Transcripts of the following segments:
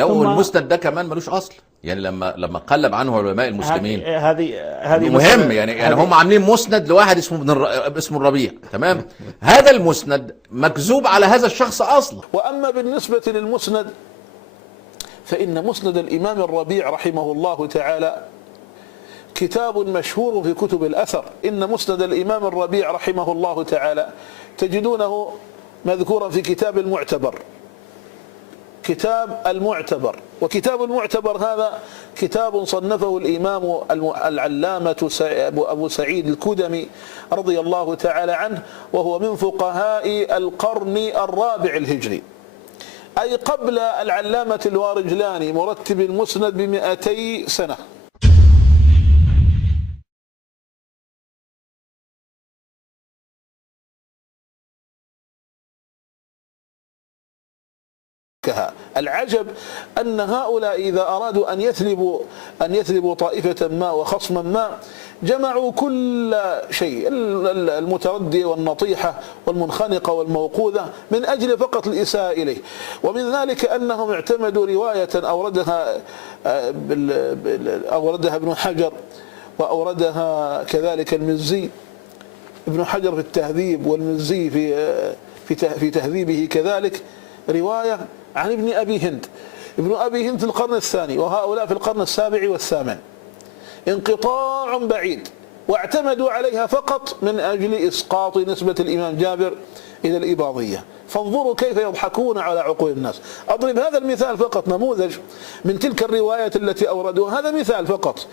لا، والمسند ده كمان ملوش اصل، يعني لما قلب عنه علماء المسلمين هذه مهم، يعني هم عاملين مسند لواحد اسمه الربيع، تمام. هذا المسند مكذوب على هذا الشخص اصلا. واما بالنسبه للمسند فان مسند الامام الربيع رحمه الله تعالى كتاب مشهور في كتب الأثر. إن مسند الإمام الربيع رحمه الله تعالى تجدونه مذكورا في كتاب المعتبر. كتاب المعتبر، وكتاب المعتبر هذا كتاب صنفه الإمام العلامة أبو سعيد الكدمي رضي الله تعالى عنه، وهو من فقهاء القرن الرابع الهجري، أي قبل العلامة الوارجلاني مرتب المسند ب200 سنة. العجب أن هؤلاء إذا أرادوا أن يثلبوا طائفة ما وخصما ما جمعوا كل شيء، المتردي والنطيحة والمنخنقة والموقوذة، من أجل فقط الإساءة إليه. ومن ذلك أنهم اعتمدوا رواية أوردها ابن حجر، وأوردها كذلك المزي، ابن حجر في التهذيب والمزي في تهذيبه كذلك، رواية عن ابن أبي هند. ابن أبي هند في القرن الثاني، وهؤلاء في القرن السابع والثامن، انقطاع بعيد، واعتمدوا عليها فقط من أجل إسقاط نسبة الإمام جابر إلى الإباضية. فانظروا كيف يضحكون على عقول الناس. أضرب هذا المثال فقط، نموذج من تلك الروايات التي أوردوها، هذا مثال فقط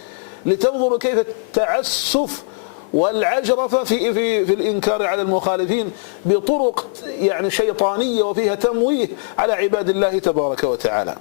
لتنظروا كيف التعسف والعجرفة في الإنكار على المخالفين بطرق يعني شيطانية وفيها تمويه على عباد الله تبارك وتعالى.